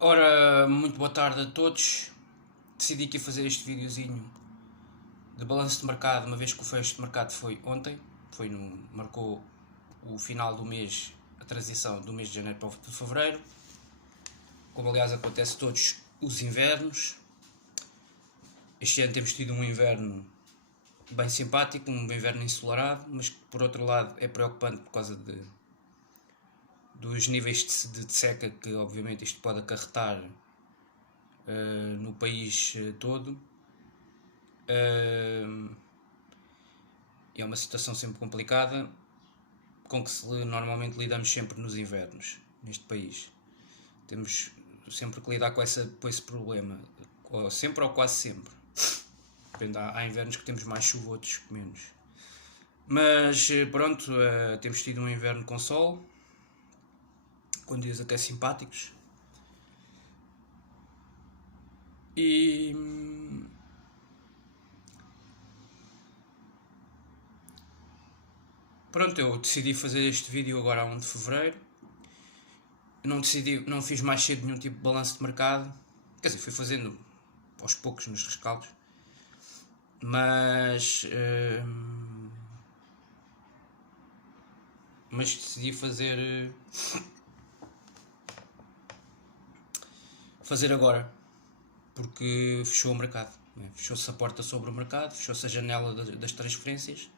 Ora, muito boa tarde a todos. Decidi aqui fazer este videozinho de balanço de mercado, uma vez que o fecho de mercado foi ontem. Marcou o final do mês, a transição do mês de janeiro para o de fevereiro. Como aliás acontece todos os invernos. Este ano temos tido um inverno bem simpático, um inverno ensolarado, mas que por outro lado é preocupante por causa dos níveis de seca que obviamente isto pode acarretar no país todo. É uma situação sempre complicada com que normalmente lidamos sempre nos invernos neste país. Temos sempre que lidar com esse problema, sempre ou quase sempre. Depende, há invernos que temos mais chuva, outros que menos. Mas pronto, temos tido um inverno com sol, com dias até simpáticos. E pronto, eu decidi fazer este vídeo agora a 1 de Fevereiro. Não fiz mais cedo nenhum tipo de balanço de mercado. Quer dizer, fui fazendo aos poucos nos rescaldos. Mas decidi fazer agora, porque fechou o mercado, né? Fechou-se a porta sobre o mercado, fechou-se a janela das transferências,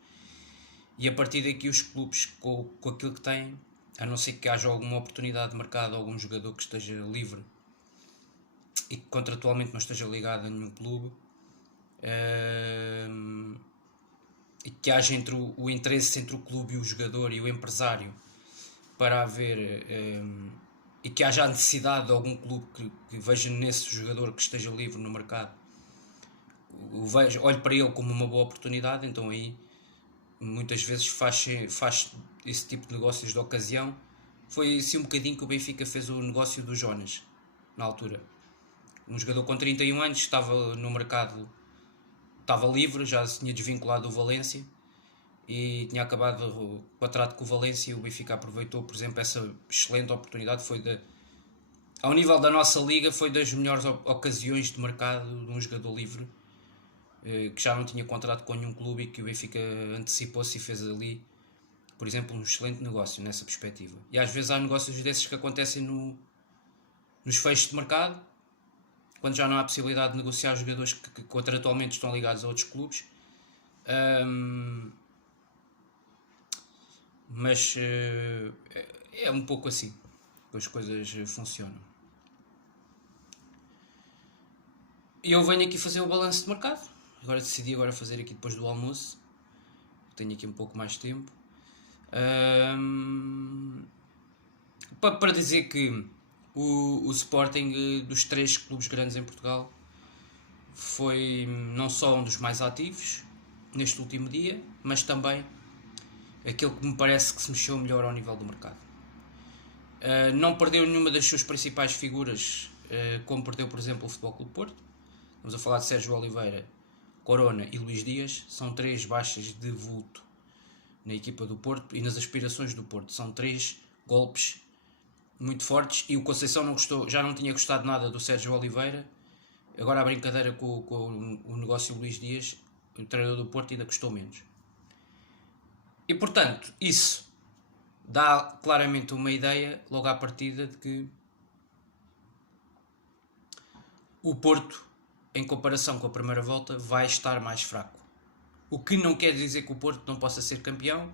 e a partir daqui os clubes com aquilo que têm, a não ser que haja alguma oportunidade de mercado, algum jogador que esteja livre e que contratualmente não esteja ligado a nenhum clube, e que haja o interesse entre o clube e o jogador e o empresário para haver e que haja a necessidade de algum clube que veja nesse jogador que esteja livre no mercado, olhe para ele como uma boa oportunidade, então aí muitas vezes faz esse tipo de negócios de ocasião. Foi assim um bocadinho que o Benfica fez o negócio do Jonas na altura. Um jogador com 31 anos estava no mercado, estava livre, já se tinha desvinculado do Valência e tinha acabado o contrato com o Valência, e o Benfica aproveitou, por exemplo, essa excelente oportunidade. Ao nível da nossa liga, foi das melhores ocasiões de mercado de um jogador livre que já não tinha contrato com nenhum clube, e que o Benfica antecipou-se e fez ali, por exemplo, um excelente negócio nessa perspectiva. E às vezes há negócios desses que acontecem nos fechos de mercado, quando já não há possibilidade de negociar jogadores que contratualmente estão ligados a outros clubes. Mas é um pouco assim que as coisas funcionam. E eu venho aqui fazer o balanço de mercado. Decidi fazer aqui depois do almoço. Tenho aqui um pouco mais de tempo. Para dizer que o Sporting, dos 3 clubes grandes em Portugal, foi não só um dos mais ativos neste último dia, mas também aquele que me parece que se mexeu melhor ao nível do mercado. Não perdeu nenhuma das suas principais figuras, como perdeu, por exemplo, o Futebol Clube Porto. Estamos a falar de Sérgio Oliveira, Corona e Luís Dias. São 3 baixas de vulto na equipa do Porto e nas aspirações do Porto. São 3 golpes muito fortes, e o Conceição já não tinha gostado nada do Sérgio Oliveira. Agora a brincadeira com o negócio Luís Dias, o treinador do Porto, ainda custou menos. E portanto, isso dá claramente uma ideia logo à partida de que o Porto, em comparação com a primeira volta, vai estar mais fraco. O que não quer dizer que o Porto não possa ser campeão.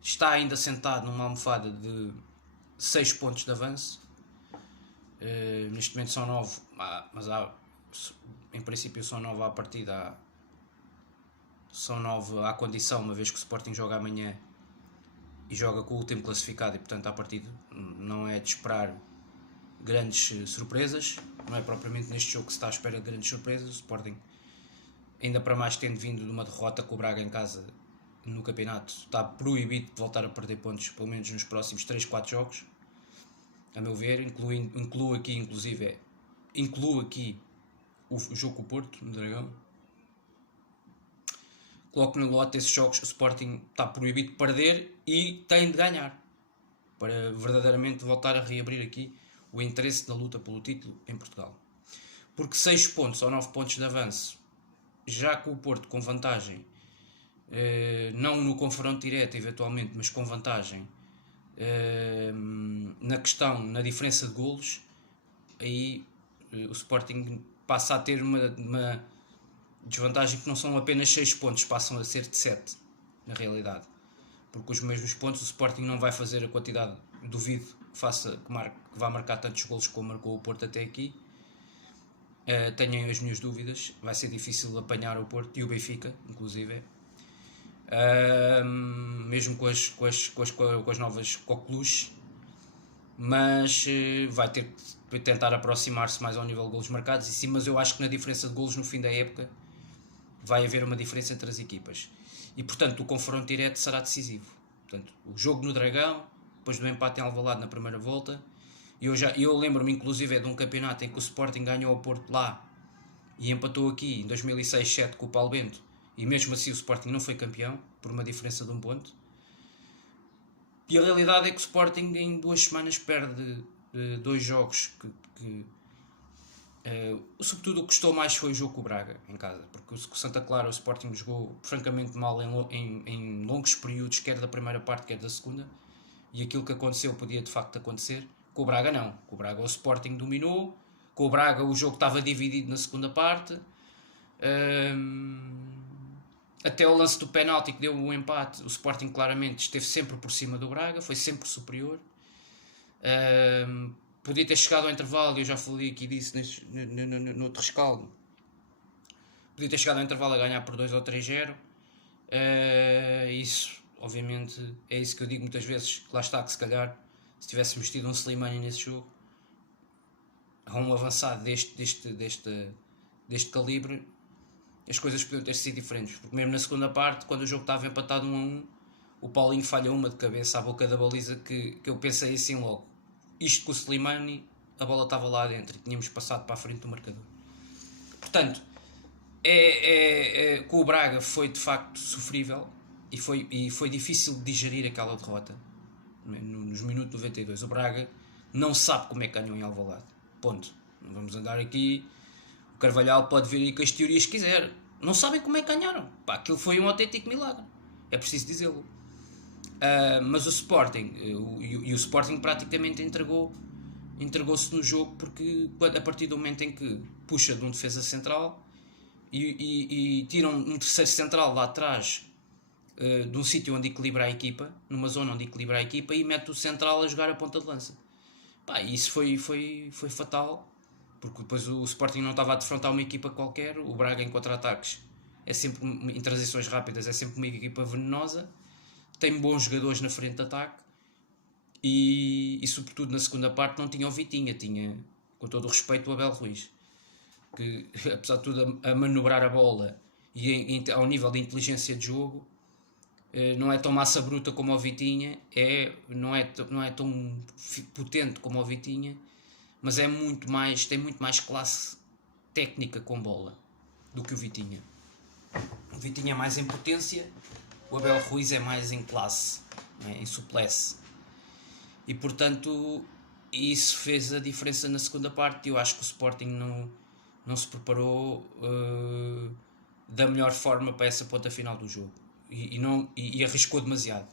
Está ainda sentado numa almofada de 6 pontos de avanço. Neste momento são 9, mas em princípio são 9 à partida. São 9 à condição, uma vez que o Sporting joga amanhã e joga com o último classificado, e portanto à partida não é de esperar grandes surpresas. Não é propriamente neste jogo que se está à espera de grandes surpresas. O Sporting, ainda para mais tendo vindo de uma derrota com o Braga em casa no campeonato, está proibido de voltar a perder pontos, pelo menos nos próximos 3-4 jogos, a meu ver. Incluo aqui o jogo com o Porto, no Dragão. Coloco no lote esses jogos. O Sporting está proibido de perder e tem de ganhar para verdadeiramente voltar a reabrir aqui o interesse na luta pelo título em Portugal. Porque 6 pontos ou 9 pontos de avanço, já com o Porto com vantagem, não no confronto direto eventualmente, mas com vantagem na diferença de golos, aí o Sporting passa a ter uma desvantagem que não são apenas 6 pontos, passam a ser de 7 na realidade, porque os mesmos pontos o Sporting não vai fazer a quantidade, duvido que vá marcar tantos golos como marcou o Porto até aqui. Tenho as minhas dúvidas, vai ser difícil apanhar o Porto e o Benfica, inclusive, mesmo com as novas coqueluches, mas vai ter que tentar aproximar-se mais ao nível de golos marcados, e sim, mas eu acho que na diferença de golos no fim da época vai haver uma diferença entre as equipas, e portanto o confronto direto será decisivo. Portanto, o jogo no Dragão, depois do empate em Alvalade na primeira volta. Eu lembro-me inclusive de um campeonato em que o Sporting ganhou ao Porto lá e empatou aqui em 2006-7 com o Paulo Bento, e mesmo assim o Sporting não foi campeão por uma diferença de 1 ponto. E a realidade é que o Sporting em 2 semanas perde 2 jogos sobretudo o que custou mais foi o jogo com o Braga em casa, porque o Santa Clara, o Sporting jogou francamente mal em longos períodos, quer da primeira parte quer da segunda, e aquilo que aconteceu podia de facto acontecer. Com o Braga não, com o Braga o Sporting dominou, com o Braga o jogo estava dividido na segunda parte, até o lance do penalti que deu o empate, o Sporting claramente esteve sempre por cima do Braga, foi sempre superior. Podia ter chegado ao intervalo, eu já falei aqui disso no outro rescaldo, podia ter chegado ao intervalo a ganhar por 2 ou 3-0. Isso, obviamente, é isso que eu digo muitas vezes, que lá está, que se calhar se tivéssemos tido um Slimani nesse jogo, a um avançado deste calibre, as coisas podiam ter sido diferentes, porque mesmo na segunda parte, quando o jogo estava empatado 1-1, o Paulinho falha uma de cabeça à boca da baliza, que eu pensei assim logo, isto com o Slimani, a bola estava lá dentro e tínhamos passado para a frente do marcador. Portanto, com o Braga foi de facto sofrível e foi difícil de digerir aquela derrota nos minutos 92. O Braga não sabe como é que ganhou em Alvalade, ponto. Não vamos andar aqui, o Carvalhal pode vir aí com as teorias que quiser, não sabem como é que ganharam. Aquilo foi um autêntico milagre, é preciso dizê-lo. Mas o Sporting o Sporting praticamente entregou-se no jogo, porque a partir do momento em que puxa de um defesa central e tira um terceiro central lá atrás, de um sítio onde equilibra a equipa, numa zona onde equilibra a equipa, e mete o central a jogar a ponta de lança. Isso foi fatal, porque depois o Sporting não estava a defrontar uma equipa qualquer. O Braga em contra-ataques em transições rápidas é sempre uma equipa venenosa, tem bons jogadores na frente de ataque, e sobretudo na segunda parte não tinha o Vitinha, tinha, com todo o respeito, o Abel Ruiz, que apesar de tudo a manobrar a bola e ao nível de inteligência de jogo, não é tão massa bruta como o Vitinha, não é tão potente como o Vitinha, mas tem muito mais classe técnica com bola do que o Vitinha. O Vitinha é mais em potência, o Abel Ruiz é mais em classe, em suplesse, e portanto isso fez a diferença na segunda parte. Eu acho que o Sporting não se preparou da melhor forma para essa ponta final do jogo, e arriscou demasiado.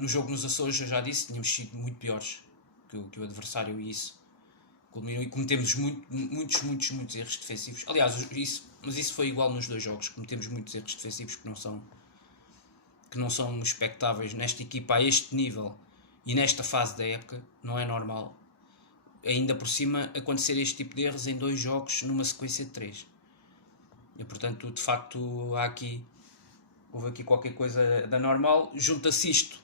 No jogo nos Açores, eu já disse, tínhamos sido muito piores que o adversário, e isso culminou, e cometemos muitos erros defensivos. Aliás, mas isso foi igual nos 2 jogos, cometemos muitos erros defensivos que não são expectáveis nesta equipa a este nível e nesta fase da época. Não é normal, ainda por cima, acontecer este tipo de erros em 2 jogos numa sequência de 3. E portanto, de facto, houve aqui qualquer coisa da normal. Junta-se isto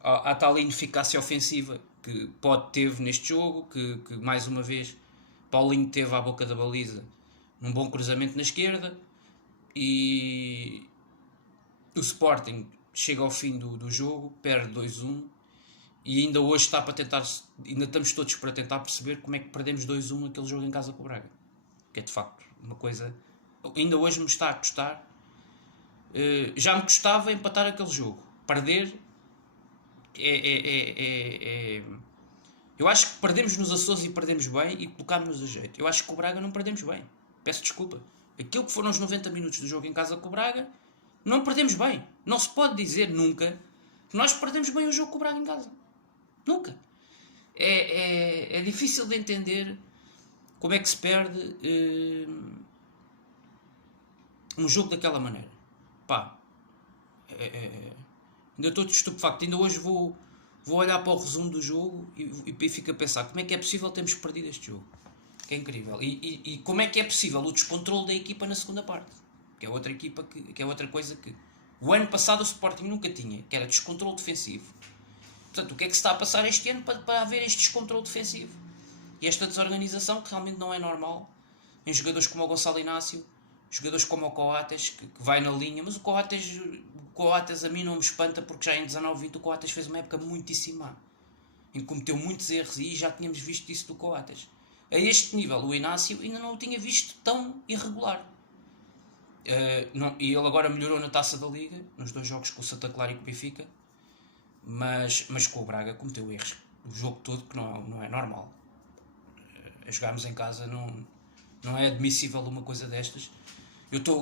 à tal ineficácia ofensiva que teve neste jogo, que mais uma vez Paulinho teve à boca da baliza num bom cruzamento na esquerda, e o Sporting chega ao fim do jogo, perde 2-1, e ainda hoje ainda estamos todos para tentar perceber como é que perdemos 2-1 aquele jogo em casa com o Braga, que é de facto uma coisa, ainda hoje me está a custar. Já me custava empatar aquele jogo, perder Eu acho que perdemos nos Açores e perdemos bem e colocámos-nos a jeito. Eu acho que com o Braga não perdemos bem. Peço desculpa. Aquilo que foram os 90 minutos do jogo em casa com o Braga, não perdemos bem. Não se pode dizer nunca que nós perdemos bem o jogo com o Braga em casa. Nunca. É difícil de entender como é que se perde um jogo daquela maneira. Pá, ainda estou estupefacto. Ainda hoje vou olhar para o resumo do jogo e fico a pensar como é que é possível termos perdido este jogo. Que é incrível. E como é que é possível o descontrole da equipa na segunda parte. Que é outra equipa que é outra coisa que o ano passado o Sporting nunca tinha, que era descontrole defensivo. Portanto, o que é que se está a passar este ano para haver este descontrole defensivo? E esta desorganização que realmente não é normal em jogadores como o Gonçalo Inácio, jogadores como o Coates, que vai na linha, mas o Coates a mim não me espanta porque já em 19-20 o Coates fez uma época muitíssimo má, em que cometeu muitos erros e já tínhamos visto isso do Coates. A este nível, o Inácio ainda não o tinha visto tão irregular. E ele agora melhorou na Taça da Liga, nos 2 jogos com o Santa Clara e com o Benfica, mas com o Braga cometeu erros o jogo todo que não é normal. A jogarmos em casa não é admissível uma coisa destas.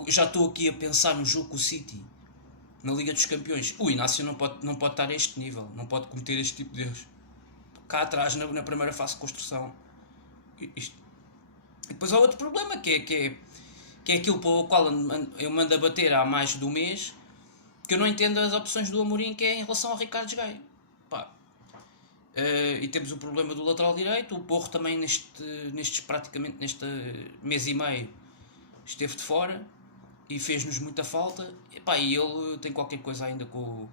Já estou aqui a pensar no jogo com o City na Liga dos Campeões. O Inácio não pode estar a este nível, não pode cometer este tipo de erros cá atrás na primeira fase de construção. E depois há outro problema que é aquilo para o qual eu mando a bater há mais de um mês, que eu não entendo as opções do Amorim, que é em relação ao Ricardo Gaio. E temos o problema do lateral direito. O Porro também praticamente neste mês e meio esteve de fora e fez-nos muita falta. E ele tem qualquer coisa ainda com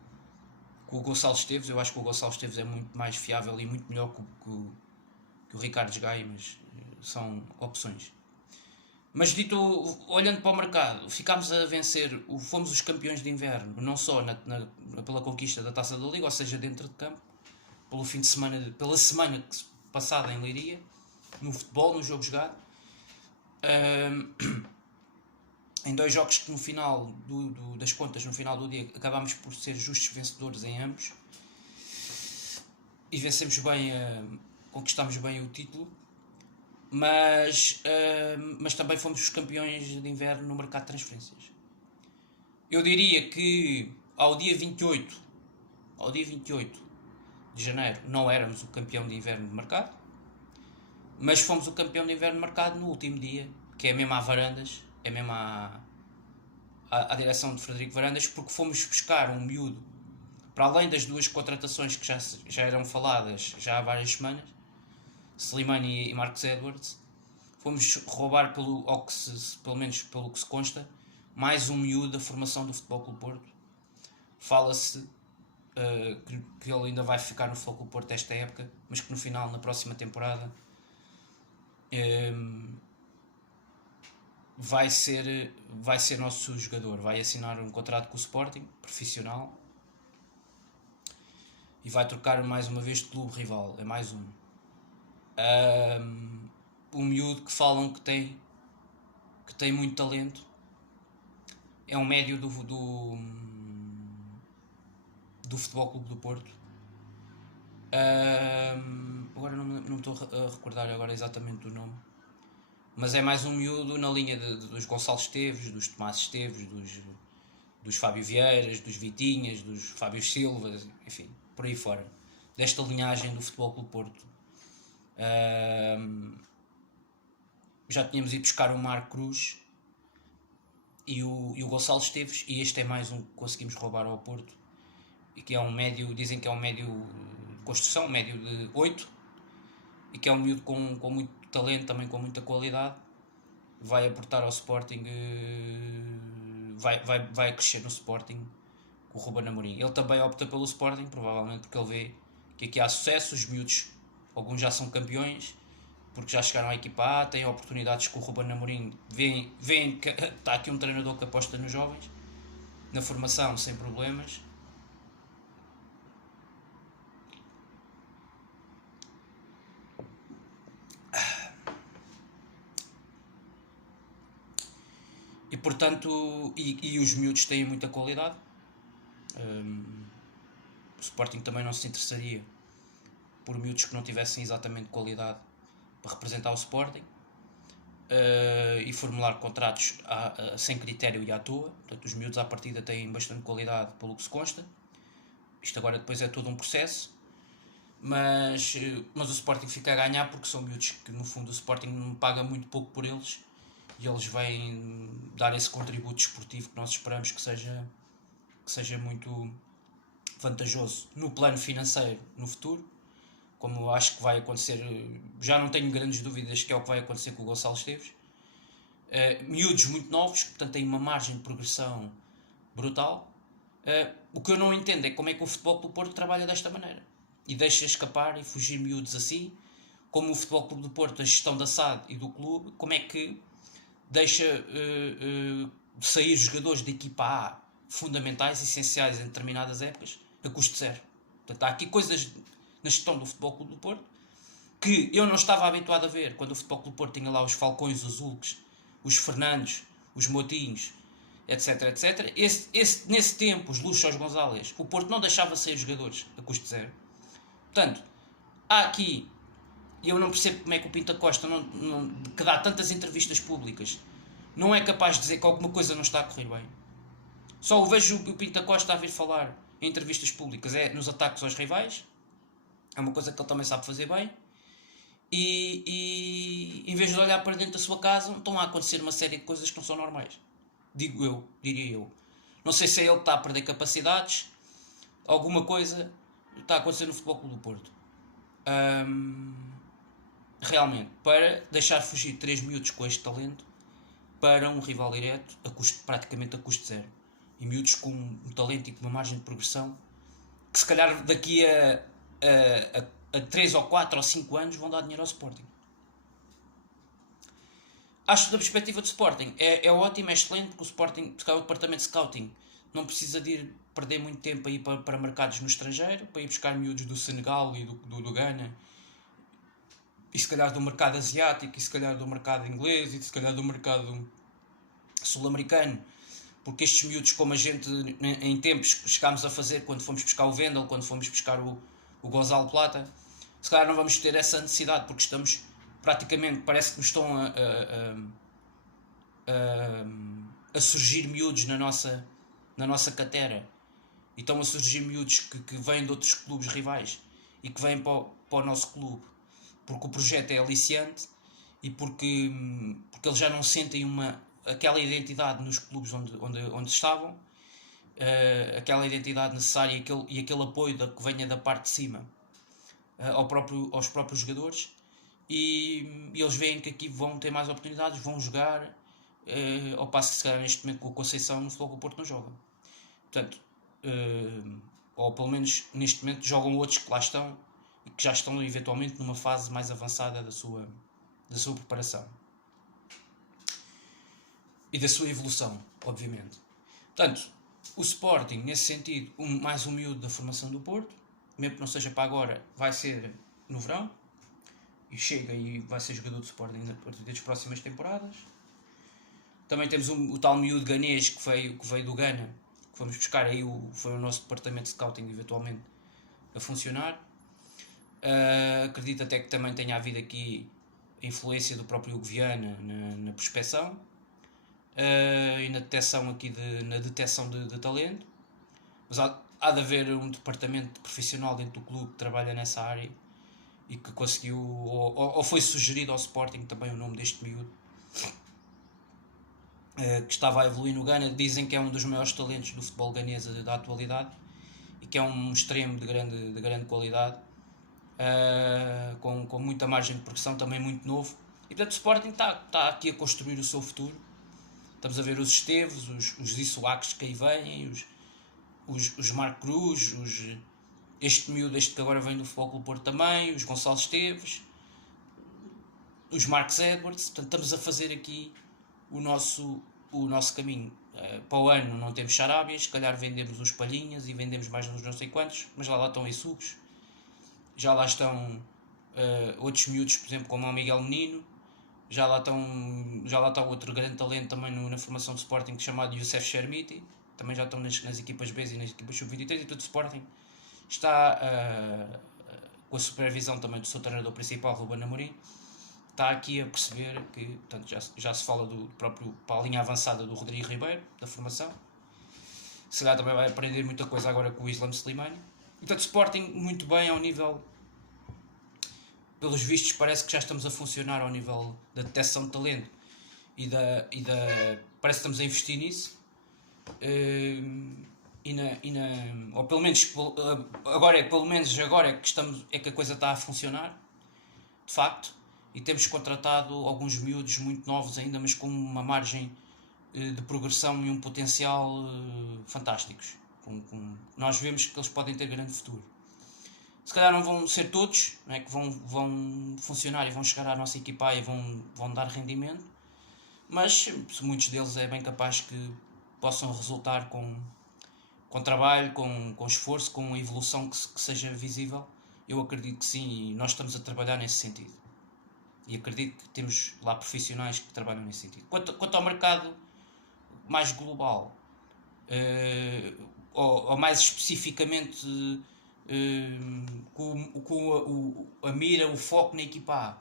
o Gonçalo Esteves. Eu acho que o Gonçalo Esteves é muito mais fiável e muito melhor que o Ricardo Gaio, mas são opções. Mas dito, olhando para o mercado, ficámos a vencer, fomos os campeões de inverno, não só pela conquista da Taça da Liga, ou seja, dentro de campo, pela semana passada em Leiria, no futebol, no jogo jogado, em 2 jogos que no final das contas, no final do dia, acabámos por ser justos vencedores em ambos e vencemos bem, conquistámos bem o título, mas também fomos os campeões de inverno no mercado de transferências. Eu diria que ao dia 28 de janeiro não éramos o campeão de inverno de mercado, mas fomos o campeão de inverno de mercado no último dia, que é mesmo à Varandas, é mesmo à direção de Frederico Varandas, porque fomos buscar um miúdo, para além das 2 contratações que já eram faladas já há várias semanas, Slimani e Marcos Edwards. Fomos roubar, pelo menos pelo que se consta, mais um miúdo da formação do Futebol Clube Porto. Fala-se que ele ainda vai ficar no Futebol Clube Porto esta época, mas que no final, na próxima temporada, vai ser nosso jogador. Vai assinar um contrato com o Sporting, profissional, e vai trocar mais uma vez de clube rival. É mais um. Um miúdo que falam que tem muito talento. É um médio do Futebol Clube do Porto. Agora não estou a recordar agora exatamente o nome, mas é mais um miúdo na linha dos Gonçalo Esteves, dos Tomás Esteves, dos Fábio Vieiras, dos Vitinhas, dos Fábio Silvas, enfim, por aí fora, desta linhagem do Futebol Clube Porto. Já tínhamos ido buscar o Marco Cruz e o Gonçalo Esteves, e este é mais um que conseguimos roubar ao Porto, e que é um médio, dizem que é um médio de construção, médio de 8, e que é um miúdo com muito talento, também com muita qualidade. Vai aportar ao Sporting, vai crescer no Sporting com o Ruben Amorim. Ele também opta pelo Sporting, provavelmente porque ele vê que aqui há sucesso, os miúdos, alguns já são campeões, porque já chegaram à equipa A, têm oportunidades com o Ruben Amorim, veem que está aqui um treinador que aposta nos jovens, na formação, sem problemas. E portanto, e os miúdos têm muita qualidade. O Sporting também não se interessaria por miúdos que não tivessem exatamente qualidade para representar o Sporting, e formular contratos sem critério e à toa. Portanto, os miúdos à partida têm bastante qualidade, pelo que se consta. Isto agora depois é todo um processo, mas o Sporting fica a ganhar porque são miúdos que no fundo o Sporting paga muito pouco por eles e eles vêm dar esse contributo esportivo que nós esperamos que seja muito vantajoso no plano financeiro no futuro, como eu acho que vai acontecer. Já não tenho grandes dúvidas que é o que vai acontecer com o Gonçalo Esteves. Miúdos muito novos, portanto têm uma margem de progressão brutal. O que eu não entendo é como é que o Futebol Clube do Porto trabalha desta maneira e deixa escapar e fugir miúdos assim, como o Futebol Clube do Porto, a gestão da SAD e do clube, como é que deixa sair jogadores da equipa A fundamentais, essenciais em determinadas épocas, a custo zero. Portanto, há aqui coisas na gestão do Futebol Clube do Porto que eu não estava habituado a ver quando o Futebol Clube do Porto tinha lá os Falcões, os Hulks, os Fernandes, os Motinhos, etc, etc. Nesse tempo, os Luxos Gonzalez, o Porto não deixava sair jogadores a custo zero. Portanto, há aqui, e eu não percebo como é que o Pinto Costa, que dá tantas entrevistas públicas, não é capaz de dizer que alguma coisa não está a correr bem. Só o vejo o Pinto Costa a vir falar em entrevistas públicas nos ataques aos rivais. É uma coisa que ele também sabe fazer bem. E em vez de olhar para dentro da sua casa, estão a acontecer uma série de coisas que não são normais. Diria eu. Não sei se é ele que está a perder capacidades. Alguma coisa está a acontecer no Futebol Clube do Porto. Realmente, para deixar fugir 3 miúdos com este talento para um rival direto praticamente a custo zero. E miúdos com um talento e com uma margem de progressão que se calhar daqui a 3 ou 4 ou 5 anos vão dar dinheiro ao Sporting. Acho que da perspectiva do Sporting é ótimo, é excelente, porque o Sporting, porque o departamento de scouting não precisa de ir perder muito tempo a ir para mercados no estrangeiro, para ir buscar miúdos do Senegal e do Ghana, e se calhar do mercado asiático, e se calhar do mercado inglês, e se calhar do mercado sul-americano, porque estes miúdos, como a gente em tempos chegámos a fazer quando fomos buscar o Vendel, quando fomos buscar o Gonzalo Plata, se calhar não vamos ter essa necessidade, porque estamos praticamente, parece que nos estão a surgir miúdos na nossa catera, e estão a surgir miúdos que vêm de outros clubes rivais e que vêm para o nosso clube porque o projeto é aliciante e porque eles já não sentem aquela identidade nos clubes onde estavam, aquela identidade necessária e aquele apoio que venha da parte de cima aos próprios jogadores, e eles veem que aqui vão ter mais oportunidades, vão jogar, ao passo que se calhar neste momento com o Conceição no Futebol Clube do Porto não jogam. Portanto, ou pelo menos neste momento jogam outros que lá estão e que já estão eventualmente numa fase mais avançada da sua preparação e da sua evolução, obviamente. Portanto, o Sporting, nesse sentido, mais um miúdo da formação do Porto, mesmo que não seja para agora, vai ser no verão, e chega e vai ser jogador do Sporting a partir das próximas temporadas. Também temos o tal miúdo ganês que veio do Ghana, que fomos buscar aí, foi o nosso departamento de scouting eventualmente a funcionar. Acredito até que também tenha havido aqui a influência do próprio Hugo Viana na prospecção e na detecção de talento, mas há de haver um departamento profissional dentro do clube que trabalha nessa área e que conseguiu, ou foi sugerido ao Sporting também o nome deste miúdo que estava a evoluir no Ghana. Dizem que é um dos maiores talentos do futebol ganês da atualidade e que é um extremo de grande qualidade, com muita margem de progressão, também muito novo. E portanto o Sporting está aqui a construir o seu futuro. Estamos a ver os Esteves, os Issoaques que aí vêm, os Marco Cruz, este miúdo, este que agora vem do Futebol Clube do Porto também, os Gonçalo Esteves, os Marcos Edwards. Portanto, estamos a fazer aqui o nosso caminho. Para o ano não temos Charábias, se calhar vendemos uns Palhinhas e vendemos mais uns não sei quantos, mas lá estão Issucos, já lá estão outros miúdos, por exemplo, como o Miguel Menino, já lá está outro grande talento também na formação do Sporting chamado Youssef Chermiti, também já estão nas equipas B e nas equipas sub-23, e todo o Sporting está com a supervisão também do seu treinador principal, Ruben Amorim, está aqui a perceber que, portanto, já se fala do próprio, para a linha avançada do Rodrigo Ribeiro, da formação. Se calhar também vai aprender muita coisa agora com o Islam Slimani. Portanto, Sporting muito bem ao nível, pelos vistos parece que já estamos a funcionar ao nível da detecção de talento e parece que estamos a investir nisso. Ou pelo menos agora é que é que a coisa está a funcionar, de facto, e temos contratado alguns miúdos muito novos ainda, mas com uma margem de progressão e um potencial fantásticos. Nós vemos que eles podem ter grande futuro. Se calhar não vão ser todos, não é, que vão funcionar e vão chegar à nossa equipa e vão dar rendimento, mas muitos deles é bem capaz que possam resultar com trabalho, com esforço, com evolução que seja visível. Eu acredito que sim, e nós estamos a trabalhar nesse sentido. E acredito que temos lá profissionais que trabalham nesse sentido. Quanto ao mercado mais global, ou mais especificamente com a mira, o foco na equipa A,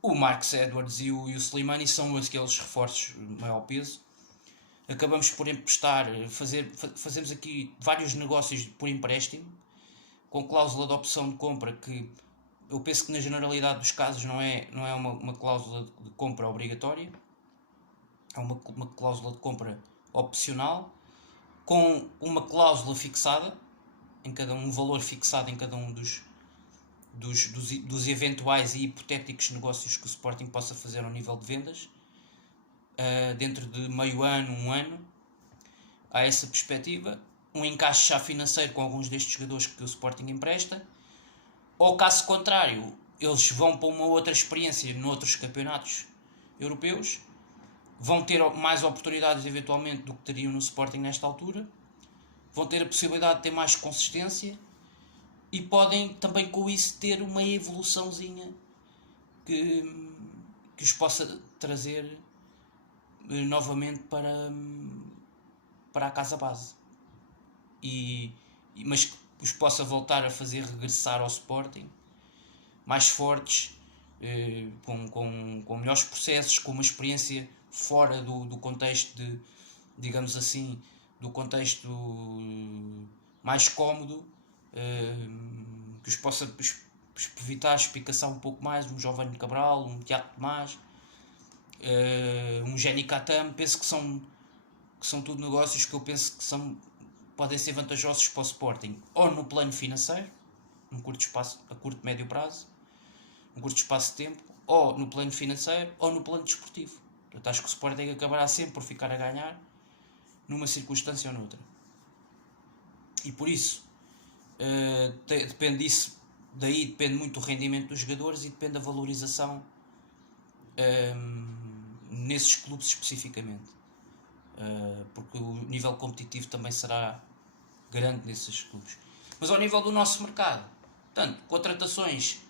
o Marcus Edwards e o Slimani são aqueles reforços de maior peso. Acabamos por emprestar, fazemos aqui vários negócios por empréstimo, com cláusula de opção de compra, que eu penso que na generalidade dos casos não é uma cláusula de compra obrigatória, é uma cláusula de compra opcional, com uma cláusula fixada, um valor fixado em cada um dos eventuais e hipotéticos negócios que o Sporting possa fazer ao nível de vendas, dentro de meio ano, um ano. Há essa perspectiva, um encaixe já financeiro com alguns destes jogadores que o Sporting empresta, ou caso contrário, eles vão para uma outra experiência noutros campeonatos europeus, vão ter mais oportunidades eventualmente do que teriam no Sporting nesta altura, vão ter a possibilidade de ter mais consistência e podem também com isso ter uma evoluçãozinha que os possa trazer novamente para a casa base, mas que os possa voltar a fazer regressar ao Sporting mais fortes, com melhores processos, com uma experiência fora do contexto de, digamos assim, do contexto mais cómodo, que os possa evitar explicação um pouco mais, um Jovem Cabral, um Tiago Tomás, um Jenny Katam. Penso que são tudo negócios que eu penso que podem ser vantajosos para o Sporting, ou no plano financeiro, a curto médio prazo, um curto espaço de tempo, ou no plano financeiro, ou no plano desportivo. Portanto, acho que o Sporting acabará sempre por ficar a ganhar numa circunstância ou noutra. E por isso, depende disso, daí depende muito do rendimento dos jogadores e depende da valorização nesses clubes especificamente, porque o nível competitivo também será grande nesses clubes. Mas ao nível do nosso mercado, portanto, contratações,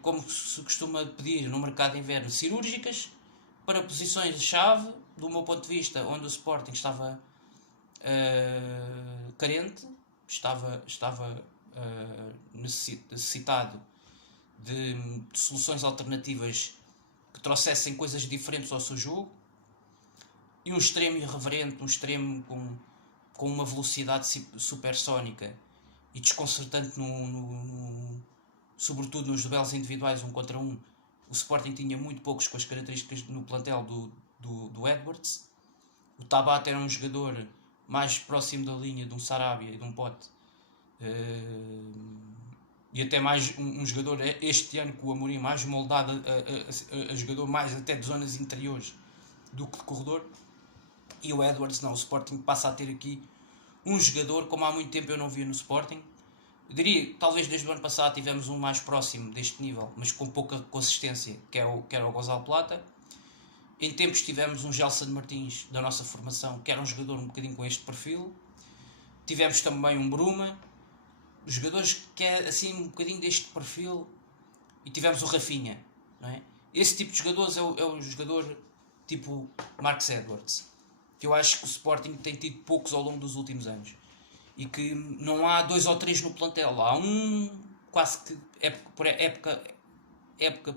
como se costuma pedir no mercado de inverno, cirúrgicas, para posições de chave, do meu ponto de vista, onde o Sporting estava carente, estava necessitado de soluções alternativas que trouxessem coisas diferentes ao seu jogo, e um extremo irreverente, um extremo com uma velocidade supersónica e desconcertante, sobretudo nos duelos individuais 1 contra 1. O Sporting tinha muito poucos com as características no plantel do Edwards. O Tabata era um jogador mais próximo da linha de um Sarabia e de um Pote, e até mais um jogador este ano com o Amorim mais moldado a jogador mais até de zonas interiores do que de corredor. E o Edwards não, o Sporting passa a ter aqui um jogador como há muito tempo eu não via no Sporting. Eu diria, talvez desde o ano passado tivemos um mais próximo deste nível, mas com pouca consistência, que era o Gonçalo Plata. Em tempos tivemos um Gelson Martins da nossa formação, que era um jogador um bocadinho com este perfil. Tivemos também um Bruma, jogadores que é assim um bocadinho deste perfil. E tivemos o Rafinha, não é? Esse tipo de jogadores é o jogador tipo Marcus Edwards, que eu acho que o Sporting tem tido poucos ao longo dos últimos anos, e que não há 2 ou 3 no plantel, há 1 quase que época por época,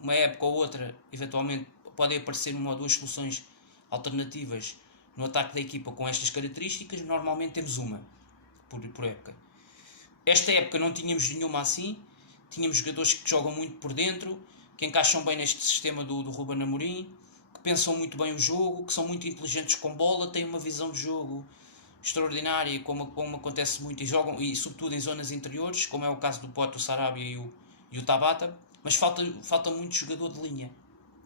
uma época ou outra, eventualmente podem aparecer uma ou duas soluções alternativas no ataque da equipa com estas características. Normalmente temos uma por época. Esta época não tínhamos nenhuma assim. Tínhamos jogadores que jogam muito por dentro, que encaixam bem neste sistema do Ruben Amorim, que pensam muito bem o jogo, que são muito inteligentes com bola, têm uma visão de jogo extraordinária, como acontece muito, e jogam, e sobretudo em zonas interiores, como é o caso do Pote, o Sarabia e o Tabata. Mas falta muito jogador de linha.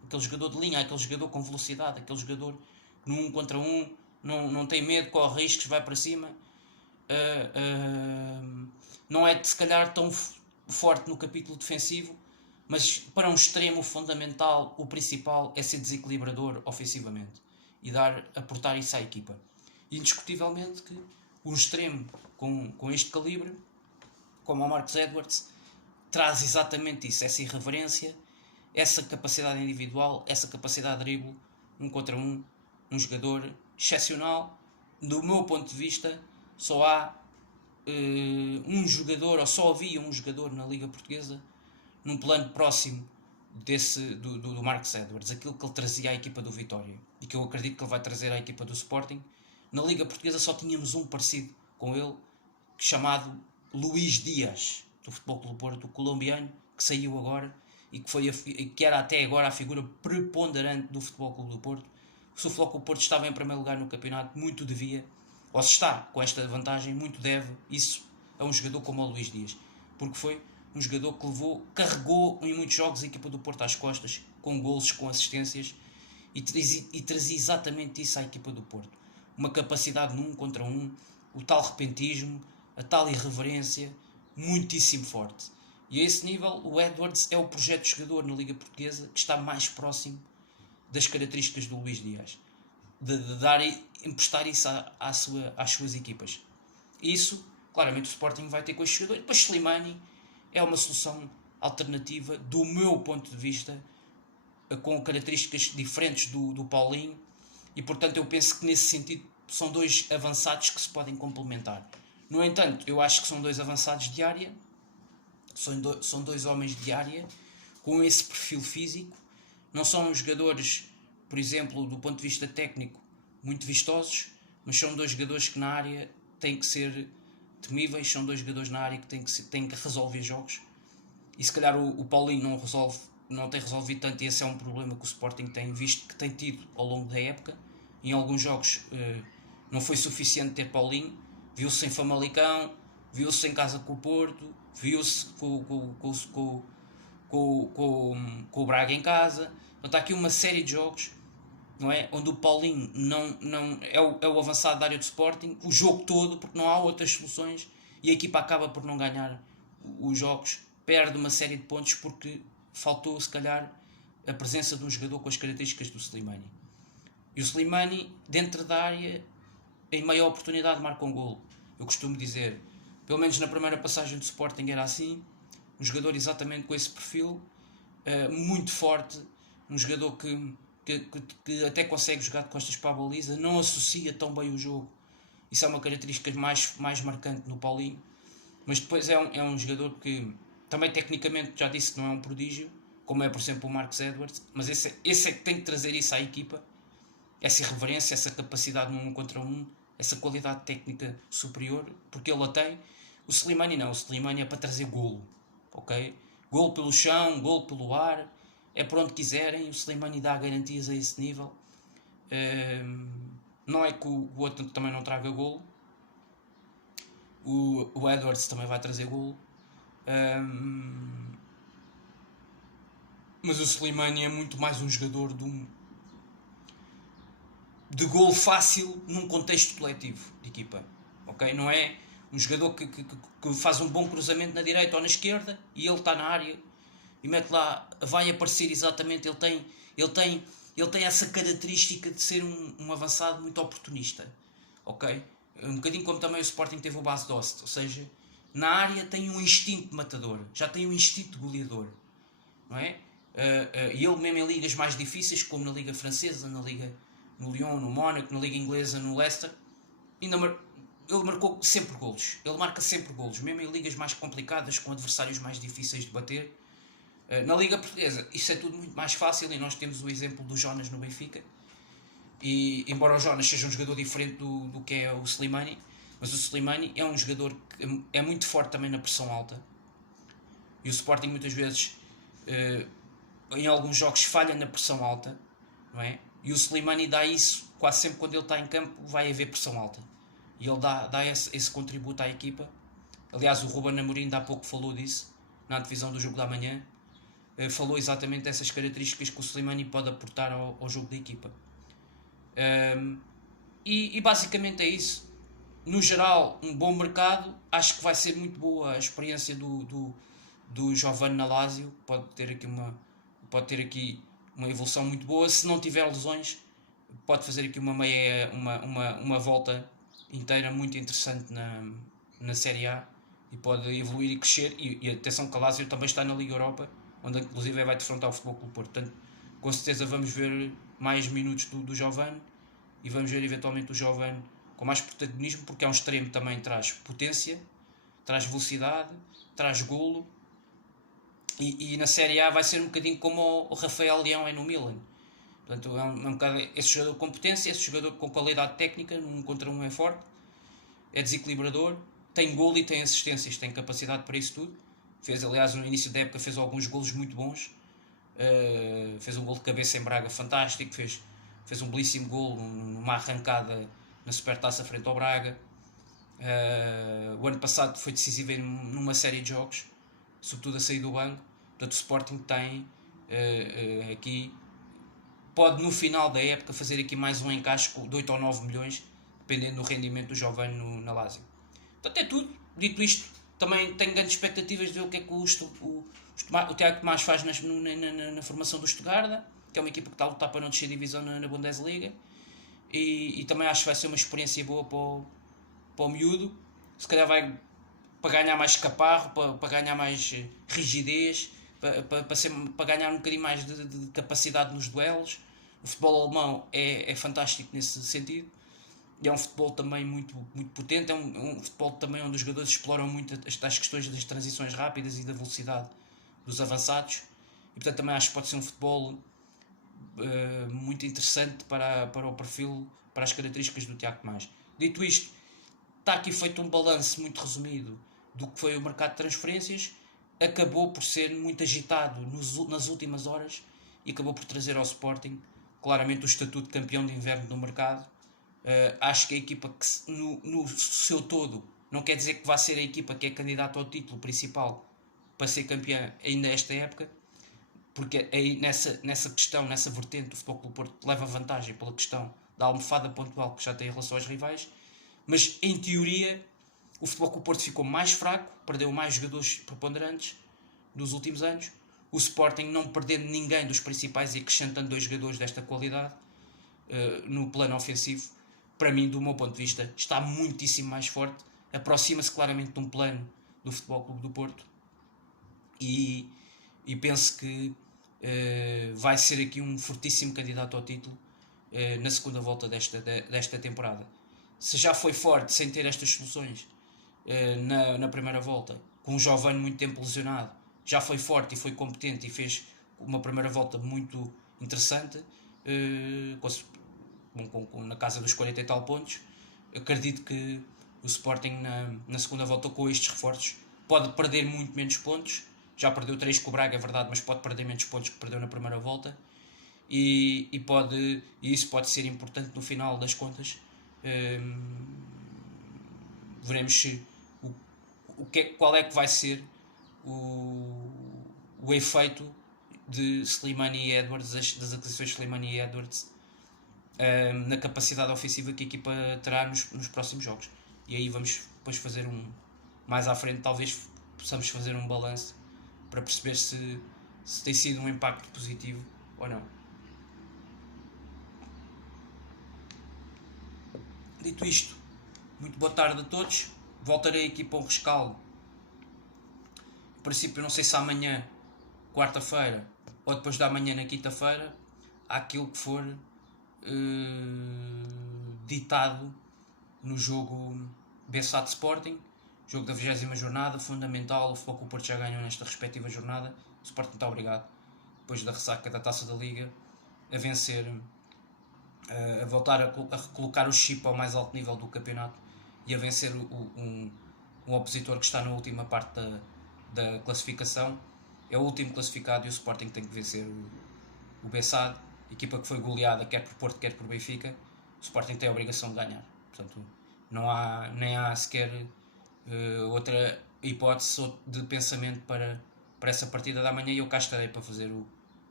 Aquele jogador de linha, aquele jogador com velocidade, aquele jogador no 1 contra 1, não tem medo, corre riscos, vai para cima. Não é se calhar tão forte no capítulo defensivo, mas para um extremo fundamental, o principal é ser desequilibrador ofensivamente e aportar isso à equipa. E indiscutivelmente que um extremo com este calibre, como o Marcus Edwards, traz exatamente isso, essa irreverência, essa capacidade individual, essa capacidade de drible, 1 contra 1, um jogador excepcional. Do meu ponto de vista, só há um jogador, ou só havia um jogador na Liga Portuguesa num plano próximo do Marcus Edwards, aquilo que ele trazia à equipa do Vitória e que eu acredito que ele vai trazer à equipa do Sporting. Na Liga Portuguesa só tínhamos um parecido com ele, chamado Luís Dias, do Futebol Clube do Porto, o colombiano, que saiu agora e que era até agora a figura preponderante do Futebol Clube do Porto. Se o Futebol Clube do Porto estava em primeiro lugar no campeonato, muito devia, ou se está com esta vantagem, muito deve isso a um jogador como o Luís Dias, porque foi um jogador que carregou em muitos jogos a equipa do Porto às costas, com golos, com assistências, e trazia exatamente isso à equipa do Porto. Uma capacidade no 1 contra 1, o tal repentismo, a tal irreverência, muitíssimo forte. E a esse nível, o Edwards é o projeto de jogador na Liga Portuguesa que está mais próximo das características do Luís Dias, de emprestar isso às suas equipas. Isso, claramente, o Sporting vai ter com este jogador. E depois Slimani é uma solução alternativa, do meu ponto de vista, com características diferentes do Paulinho, e portanto eu penso que nesse sentido são dois avançados que se podem complementar. No entanto, eu acho que são dois avançados de área, são dois homens de área com esse perfil físico. Não são jogadores, por exemplo, do ponto de vista técnico, muito vistosos, mas são dois jogadores que na área têm que ser temíveis, são dois jogadores na área que têm que resolver jogos. E se calhar o Paulinho não tem resolvido tanto, e esse é um problema que o Sporting tem visto, que tem tido ao longo da época. Em alguns jogos não foi suficiente ter Paulinho, viu-se em Famalicão, viu-se em casa com o Porto, viu-se com o Braga em casa. Então, há aqui uma série de jogos, não é, onde o Paulinho não é o avançado da área do Sporting o jogo todo, porque não há outras soluções, e a equipa acaba por não ganhar os jogos, perde uma série de pontos porque faltou se calhar a presença de um jogador com as características do Slimani. E o Slimani, dentro da área, em maior oportunidade marca um golo. Eu costumo dizer, pelo menos na primeira passagem do Sporting era assim, um jogador exatamente com esse perfil, muito forte, um jogador que até consegue jogar de costas para a baliza, não associa tão bem o jogo. Isso é uma característica mais marcante no Paulinho, mas depois é um jogador que também tecnicamente já disse que não é um prodígio, como é por exemplo o Marcus Edwards, mas esse é que tem que trazer isso à equipa, essa irreverência, essa capacidade no 1 contra 1, essa qualidade técnica superior, porque ele a tem. O Slimani não, o Slimani é para trazer golo, ok? Golo pelo chão, golo pelo ar, é por onde quiserem. O Slimani dá garantias a esse nível. Não é que o outro também não traga golo, o Edwards também vai trazer golo, mas o Slimani é muito mais um jogador de golo fácil num contexto coletivo de equipa, ok? Não é um jogador que faz um bom cruzamento na direita ou na esquerda e ele está na área e mete lá, vai aparecer exatamente. Ele tem essa característica de ser um avançado muito oportunista, ok? Um bocadinho como também o Sporting teve o Bas Dost, ou seja, na área tem um instinto de matador, já tem um instinto de goleador, não é? E ele mesmo em ligas mais difíceis, como na Liga Francesa, no Lyon, no Mónaco, na Liga Inglesa, no Leicester, ainda ele marcou sempre golos. Ele marca sempre golos, mesmo em ligas mais complicadas, com adversários mais difíceis de bater. Na Liga Portuguesa, isso é tudo muito mais fácil e nós temos o exemplo do Jonas no Benfica. E embora o Jonas seja um jogador diferente do que é o Slimani, mas o Slimani é um jogador que é muito forte também na pressão alta. E o Sporting muitas vezes, em alguns jogos, falha na pressão alta, não é? E o Slimani dá isso quase sempre quando ele está em campo, vai haver pressão alta. E ele dá esse contributo à equipa. Aliás, o Ruben Amorim há pouco falou disso, na divisão do jogo da manhã. Falou exatamente dessas características que o Slimani pode aportar ao jogo da equipa. E basicamente é isso. No geral, um bom mercado. Acho que vai ser muito boa a experiência do Giovanni na Lazio. Pode ter aqui uma evolução muito boa. Se não tiver lesões, pode fazer aqui uma volta inteira muito interessante na Série A e pode evoluir e crescer. E atenção que a Lazio também está na Liga Europa, onde inclusive vai defrontar o Futebol Clube Porto. Portanto, com certeza vamos ver mais minutos do Giovanni e vamos ver eventualmente o Giovanni com mais protagonismo, porque é um extremo também, traz potência, traz velocidade, traz golo. E na Série A vai ser um bocadinho como o Rafael Leão é no Milan. Portanto, é um bocado esse jogador com potência, esse jogador com qualidade técnica, num contra um é forte, é desequilibrador, tem golo e tem assistências, tem capacidade para isso tudo. Fez, aliás, no início da época fez alguns golos muito bons. Fez um golo de cabeça em Braga fantástico, fez um belíssimo golo numa arrancada na Supertaça frente ao Braga. O ano passado foi decisivo numa série de jogos, sobretudo a sair do banco. Portanto, o Sporting tem aqui, pode no final da época fazer aqui mais um encaixe de 8 ou 9 milhões, dependendo do rendimento do Giovanni na Lazio. Portanto, é tudo. Dito isto, também tenho grandes expectativas de ver o que é que o Tiago Tomás faz na formação do Stuttgart, que é uma equipa que está a lutar para não descer divisão na Bundesliga. E também acho que vai ser uma experiência boa para o miúdo. Se calhar vai para ganhar mais caparro, para ganhar mais rigidez, para ganhar um bocadinho mais de capacidade nos duelos. O futebol alemão é fantástico nesse sentido. E é um futebol também muito, muito potente. É um futebol também onde os jogadores exploram muito as questões das transições rápidas e da velocidade dos avançados. E portanto também acho que pode ser um futebol muito interessante para o perfil, para as características do Tiago Tomás. Dito isto, está aqui feito um balanço muito resumido do que foi o mercado de transferências. Acabou por ser muito agitado nas últimas horas e acabou por trazer ao Sporting claramente o estatuto de campeão de inverno do mercado. Acho que a equipa que no seu todo, não quer dizer que vá ser a equipa que é candidata ao título principal para ser campeã ainda esta época, porque aí nessa questão, nessa vertente, o Futebol Clube Porto leva vantagem pela questão da almofada pontual que já tem em relação aos rivais. Mas em teoria o Futebol Clube Porto ficou mais fraco, perdeu mais jogadores preponderantes dos últimos anos. O Sporting, não perdendo ninguém dos principais e acrescentando 2 jogadores desta qualidade no plano ofensivo, para mim, do meu ponto de vista, está muitíssimo mais forte. Aproxima-se claramente de um plano do Futebol Clube do Porto e penso que vai ser aqui um fortíssimo candidato ao título na segunda volta desta temporada. Se já foi forte sem ter estas soluções na primeira volta, com o Giovanni muito tempo lesionado, já foi forte e foi competente e fez uma primeira volta muito interessante, na casa dos 40 e tal pontos. Acredito que o Sporting na segunda volta, com estes reforços, pode perder muito menos pontos. Já perdeu 3 com o Braga, é verdade, mas pode perder menos pontos que perdeu na primeira volta. E isso pode ser importante no final das contas. Veremos qual é que vai ser o efeito de Slimani e Edwards, das aquisições de Slimani e Edwards, na capacidade ofensiva que a equipa terá nos próximos jogos. E aí vamos depois fazer mais à frente, talvez possamos fazer um balanço para perceber se tem sido um impacto positivo ou não. Dito isto, muito boa tarde a todos. Voltarei aqui para o rescaldo. Em princípio, não sei se amanhã, quarta-feira, ou depois da manhã na quinta-feira, há aquilo que for ditado no jogo Bessade Sporting, jogo da 20ª jornada, fundamental. O Futebol Clube do Porto já ganhou nesta respectiva jornada. O Sporting está obrigado, depois da ressaca da Taça da Liga, a vencer, a voltar a recolocar o chip ao mais alto nível do campeonato e a vencer um opositor que está na última parte da classificação. É o último classificado e o Sporting tem que vencer o Bessade, equipa que foi goleada quer por Porto quer por Benfica. O Sporting tem a obrigação de ganhar, portanto nem há sequer outra hipótese de pensamento para essa partida da manhã, e eu cá estarei para fazer o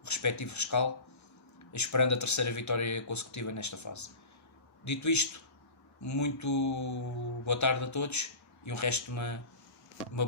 respectivo rescaldo, esperando a terceira vitória consecutiva nesta fase. Dito isto, muito boa tarde a todos e um resto de uma boa